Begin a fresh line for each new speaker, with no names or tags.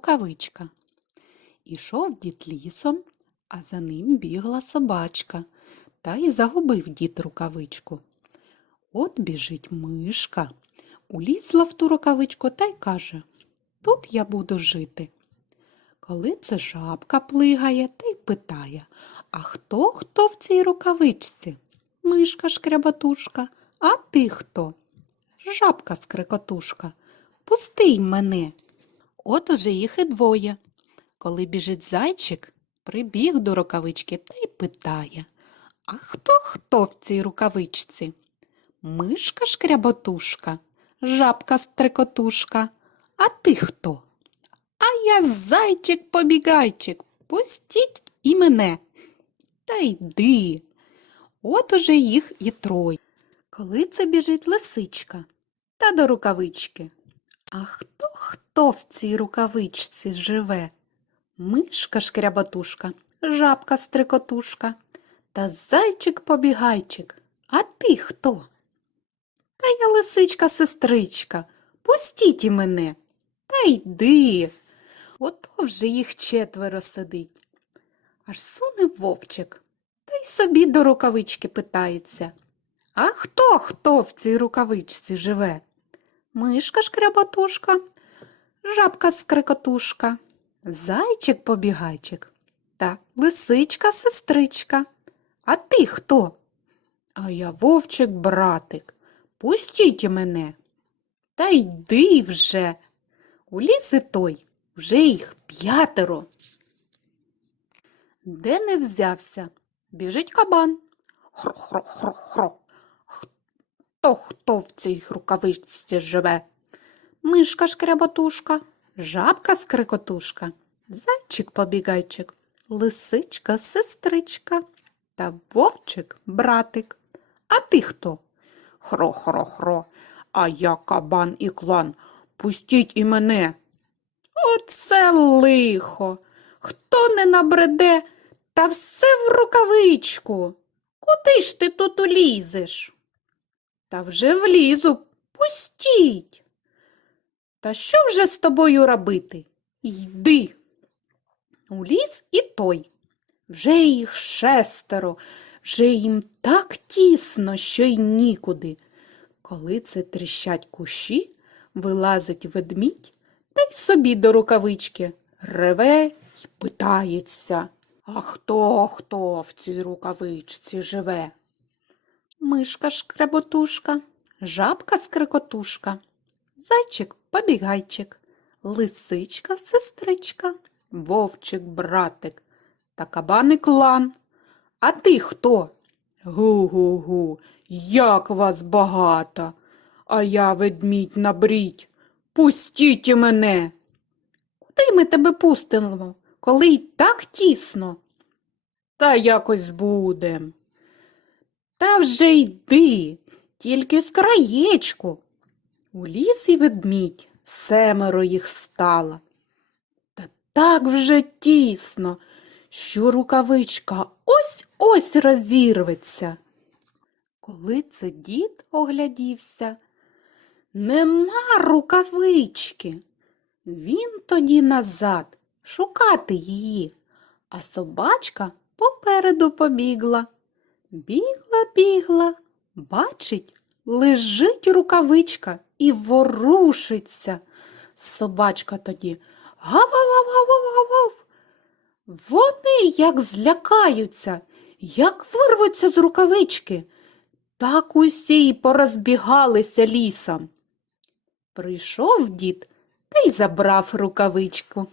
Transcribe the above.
рукавичка. Ішов дід лісом, а за ним бігла собачка, та й загубив дід рукавичку. От біжить мишка, улізла в ту рукавичку та й каже Тут я буду жити. Коли це жабка плигає та й питає А хто хто в цій рукавичці? Мишка шкрябатушка, а ти хто? Жабка скрикотушка. Пустий мене. От уже їх і двоє. Коли біжить зайчик, прибіг до рукавички та й питає А хто хто в цій рукавичці? Мишка шкряботушка, жабка стрекотушка. А ти хто? А я зайчик побігайчик, пустіть і мене. Та йди. От уже їх і троє. Коли це біжить лисичка та до рукавички. А хто хто в цій рукавичці живе? Мишка шкрябатушка, жабка стрикотушка та зайчик побігайчик. А ти хто? Та я лисичка сестричка, пустіть і мене. Та йди. Ото вже їх четверо сидить. Аж суне вовчик, та й собі до рукавички питається. А хто хто в цій рукавичці живе? Мишка шкряботушка, жабка скрикотушка, зайчик побігайчик та лисичка сестричка. А ти хто? А я вовчик братик. Пустіть мене. Та йди вже. У ліс і той, вже їх п'ятеро. Де не взявся, біжить кабан. Хро-хро-хро-хро. Хто хто в цій рукавичці живе? Мишка шкряботушка, жабка скрикотушка, зайчик побігайчик, лисичка сестричка та вовчик братик. А ти хто? Хро-хро-хро, а я кабан і клан. Пустіть і мене. Оце лихо. Хто не набреде, та все в рукавичку. Куди ж ти тут улізеш? Та вже влізу, пустіть. Та що вже з тобою робити? Йди. Уліз і той. Вже їх шестеро, вже їм так тісно, що й нікуди. Коли це тріщать кущі, вилазить ведмідь та й собі до рукавички реве й питається. А хто хто в цій рукавичці живе? Мишка шкреботушка, жабка скрикотушка, зайчик побігайчик, лисичка сестричка, вовчик братик та кабаник лан. А ти хто? Гу-гу-гу, як вас багато, а я ведмідь набрідь. Пустіть мене. Куди ми тебе пустимо, коли й так тісно? Та якось будем. Та вже йди, тільки з краєчку. У ліс і ведмідь, семеро їх стало. Та так вже тісно, що рукавичка ось-ось розірветься. Коли це дід оглядівся, нема рукавички. Він тоді назад шукати її, а собачка попереду побігла. Бігла, бігла, бачить, лежить рукавичка і ворушиться. Собачка тоді гав-гав-гав-гав-гав. Вони як злякаються, як вирвуться з рукавички, так усі й порозбігалися лісом. Прийшов дід та й забрав рукавичку.